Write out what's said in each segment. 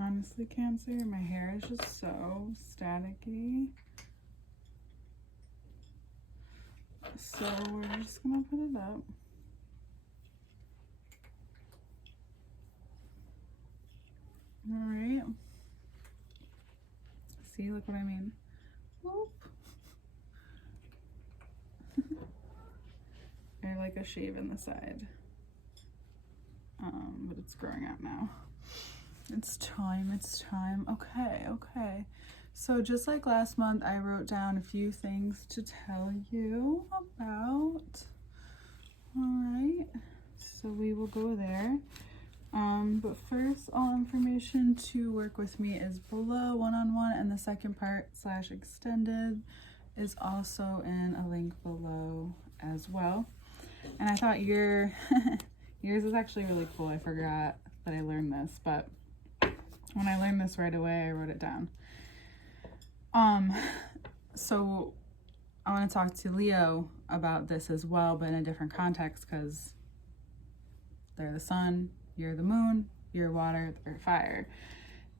Honestly, Cancer, my hair is just so staticky. So we're just gonna put it up. All right. See, look what I mean. Whoop. Or like a shave in the side. But it's growing out now. It's time, it's time. Okay. So just like last month, I wrote down a few things to tell you about. All right, so we will go there. But first, all information to work with me is below one-on-one, and the second part / extended is also in a link below as well. And I thought yours is actually really cool. I forgot that I learned this, but when I learned this right away, I wrote it down. So I want to talk to Leo about this as well, but in a different context, because they're the sun, you're the moon, you're water, they're fire.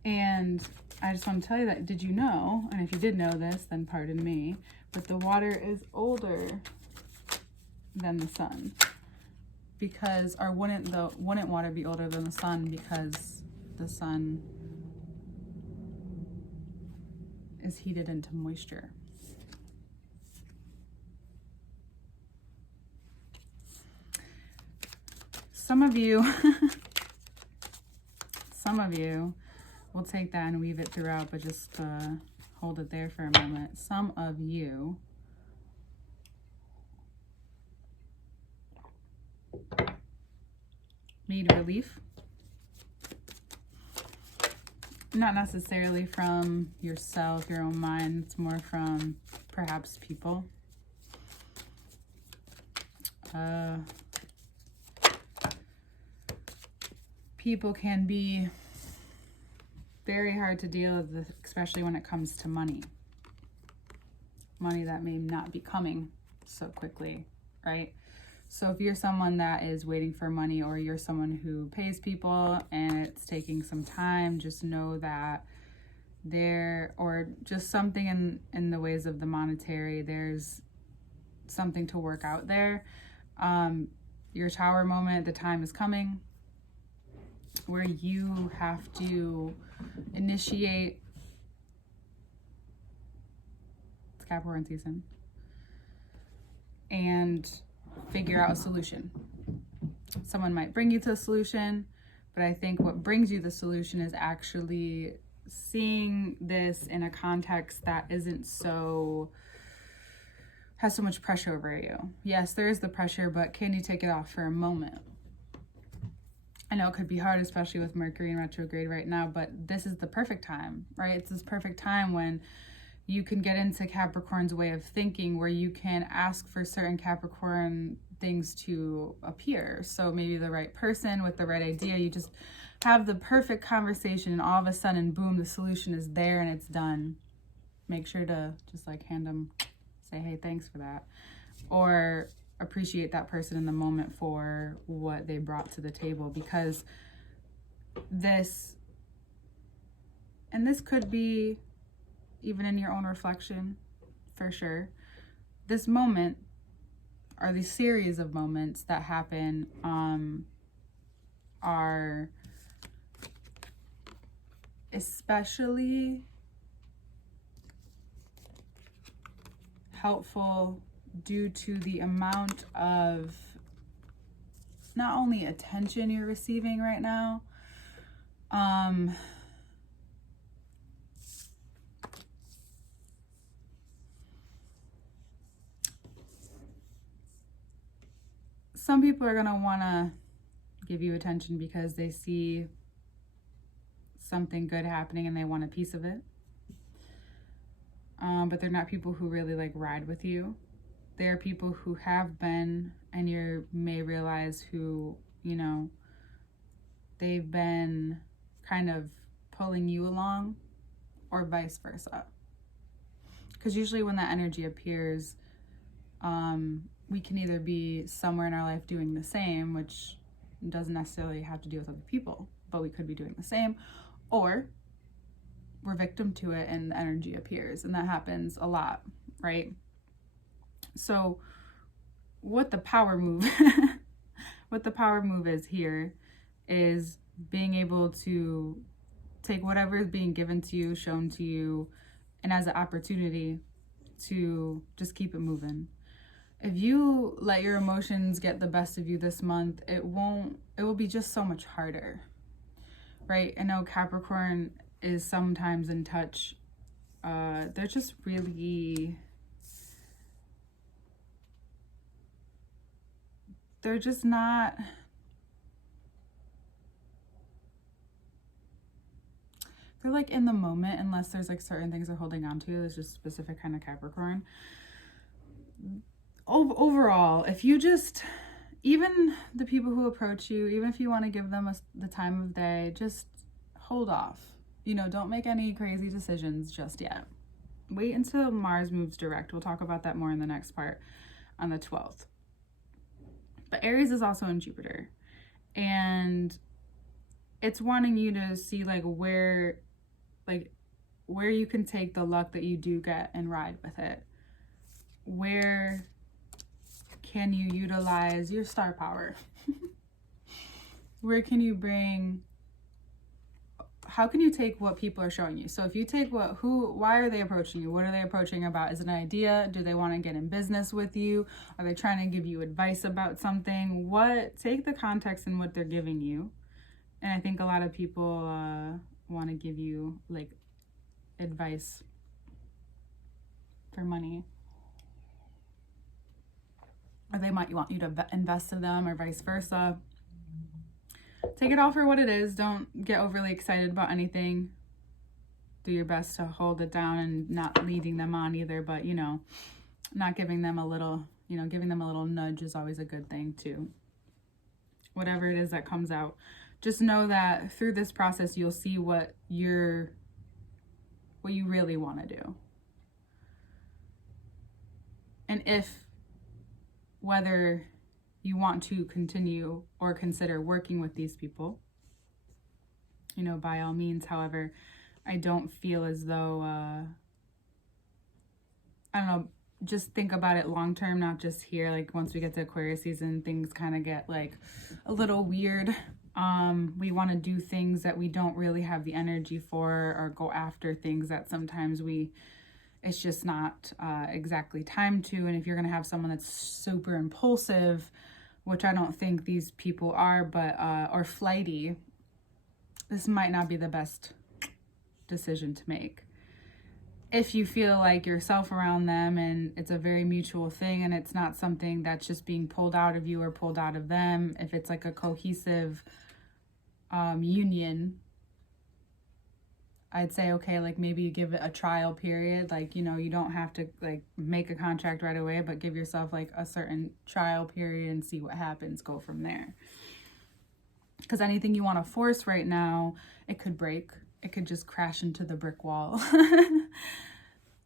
And I just want to tell you that, did you know, and if you did know this, then pardon me, but the water is older than the sun. Because, or wouldn't water be older than the sun, because the sun is heated into moisture. Some of you will take that and weave it throughout, but just hold it there for a moment. Some of you need relief. Not necessarily from yourself, your own mind. It's more from perhaps people. People can be very hard to deal with, especially when it comes to money. Money that may not be coming so quickly, right? So if you're someone that is waiting for money, or you're someone who pays people and it's taking some time, just know that or just something in the ways of the monetary, there's something to work out there. Your Tower moment, the time is coming where you have to initiate, it's Capricorn season, and figure out a solution. Someone might bring you to a solution, but I think what brings you the solution is actually seeing this in a context that has so much pressure over you. Yes, there is the pressure, but can you take it off for a moment? I know it could be hard, especially with Mercury in retrograde right now, but this is the perfect time, right? It's this perfect time when you can get into Capricorn's way of thinking, where you can ask for certain Capricorn things to appear. So maybe the right person with the right idea, you just have the perfect conversation, and all of a sudden, boom, the solution is there and it's done. Make sure to just like hand them, say, hey, thanks for that. Or appreciate that person in the moment for what they brought to the table, because this could be even in your own reflection, for sure. This moment, or these series of moments that happen, are especially helpful due to the amount of not only attention you're receiving right now, some people are going to want to give you attention because they see something good happening and they want a piece of it. But they're not people who really like ride with you. There are people who have been, and you may realize who, they've been kind of pulling you along, or vice versa. Because usually when that energy appears, we can either be somewhere in our life doing the same, which doesn't necessarily have to do with other people, but we could be doing the same, or we're victim to it and the energy appears, and that happens a lot, right? So what the power move what the power move is here is being able to take whatever is being given to you, shown to you, and as an opportunity to just keep it moving. If you let your emotions get the best of you this month, it will be just so much harder, right? I know Capricorn is sometimes in touch. They're just really, they're just not, they're like in the moment, unless there's like certain things they're holding on to. There's just specific kind of Capricorn. Overall, if you just, even the people who approach you, even if you want to give them the time of day, just hold off. You know, don't make any crazy decisions just yet. Wait until Mars moves direct. We'll talk about that more in the next part on the 12th. But Aries is also in Jupiter, and it's wanting you to see like where you can take the luck that you do get and ride with it. Where can you utilize your star power? Where can you bring, how can you take what people are showing you? So if you take why are they approaching you? What are they approaching about? Is it an idea? Do they want to get in business with you? Are they trying to give you advice about something? Take the context in what they're giving you. And I think a lot of people want to give you like advice for money. Or they might want you to invest in them or vice versa. Take it all for what it is. Don't get overly excited about anything. Do your best to hold it down and not leading them on either. But, you know, not giving them a little, giving them a little nudge is always a good thing too. Whatever it is that comes out. Just know that through this process, you'll see what you really want to do. And whether you want to continue or consider working with these people, by all means. However, I don't feel as though, I don't know, just think about it long term, not just here. Like once we get to Aquarius season, things kind of get like a little weird. We want to do things that we don't really have the energy for, or go after things that sometimes it's just not exactly time to. And if you're going to have someone that's super impulsive, which I don't think these people are, but or flighty, this might not be the best decision to make. If you feel like yourself around them and it's a very mutual thing and it's not something that's just being pulled out of you or pulled out of them, if it's like a cohesive union, I'd say, okay, like maybe you give it a trial period. Like, you don't have to like make a contract right away, but give yourself like a certain trial period and see what happens. Go from there. Because anything you want to force right now, it could break. It could just crash into the brick wall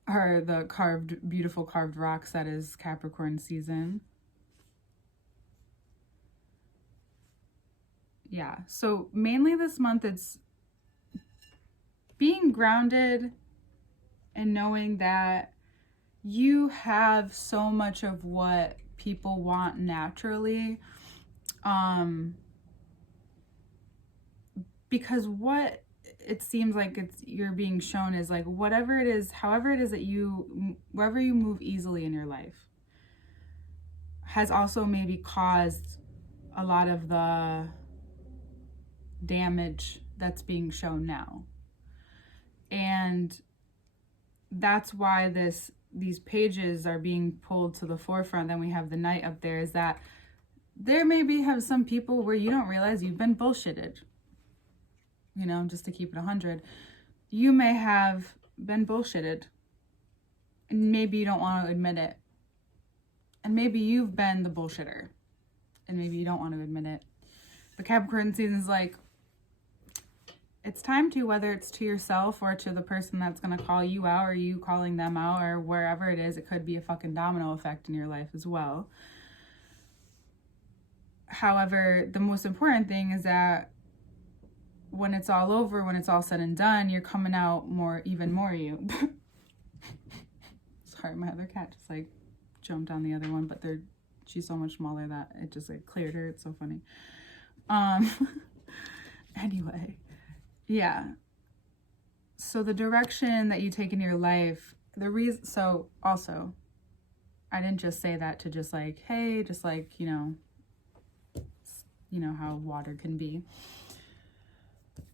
or the beautiful carved rocks that is Capricorn season. Yeah, so mainly this month it's being grounded and knowing that you have so much of what people want naturally. Because what it seems like you're being shown is like whatever it is, however it is that wherever you move easily in your life has also maybe caused a lot of the damage that's being shown now. And that's why these pages are being pulled to the forefront. Then we have the Knight up there, is that there maybe have some people where you don't realize you've been bullshitted. Just to keep it 100, you may have been bullshitted and maybe you don't want to admit it. And maybe you've been the bullshitter and maybe you don't want to admit it. The Capricorn season is like, it's time to, whether it's to yourself or to the person that's going to call you out or you calling them out or wherever it is, it could be a fucking domino effect in your life as well. However, the most important thing is that when it's all over, when it's all said and done, you're coming out even more you. Sorry, my other cat just like jumped on the other one, but she's so much smaller that it just like cleared her. It's so funny. Anyway, yeah. So the direction that you take in your life, so also, I didn't just say that to just like, hey, just like, you know how water can be.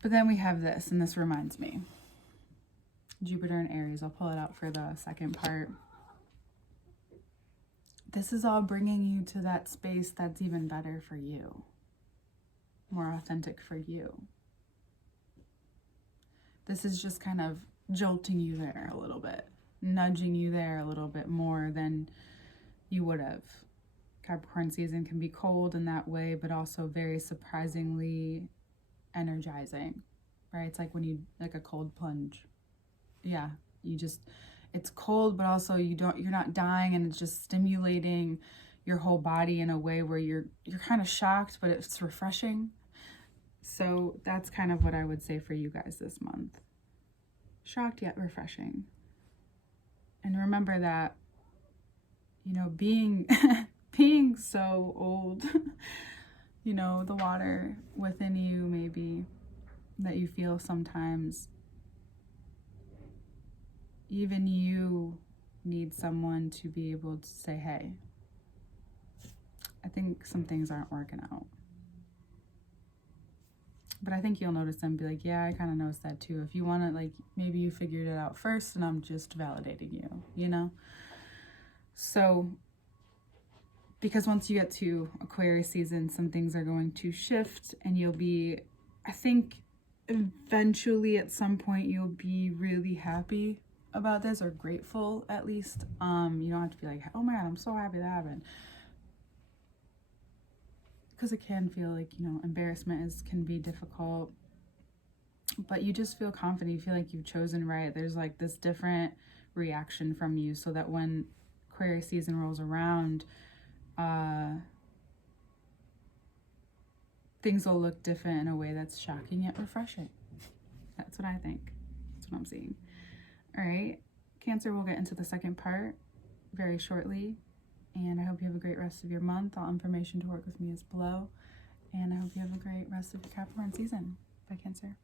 But then we have this, and this reminds me. Jupiter and Aries, I'll pull it out for the second part. This is all bringing you to that space that's even better for you, more authentic for you. This is just kind of jolting you there a little bit, nudging you there a little bit more than you would have. Capricorn season can be cold in that way, but also very surprisingly energizing, right? It's like when you, like a cold plunge. Yeah, it's cold, but also you're not dying, and it's just stimulating your whole body in a way where you're kind of shocked, but it's refreshing. So that's kind of what I would say for you guys this month. Shocked yet refreshing. And remember that, being being so old, the water within you maybe that you feel sometimes, even you need someone to be able to say, hey, I think some things aren't working out. But I think you'll notice them, be like, yeah, I kind of noticed that too. If you want to, like, maybe you figured it out first and I'm just validating you, So, because once you get to Aquarius season, some things are going to shift, and you'll be, I think, eventually at some point you'll be really happy about this, or grateful at least. You don't have to be like, oh my God, I'm so happy that happened. Because it can feel like, embarrassment can be difficult, but you just feel confident. You feel like you've chosen right. There's like this different reaction from you, so that when Aquarius season rolls around, things will look different in a way that's shocking yet refreshing. That's what I think. That's what I'm seeing. All right, Cancer, we'll get into the second part very shortly. And I hope you have a great rest of your month. All information to work with me is below. And I hope you have a great rest of your Capricorn season. Bye, Cancer.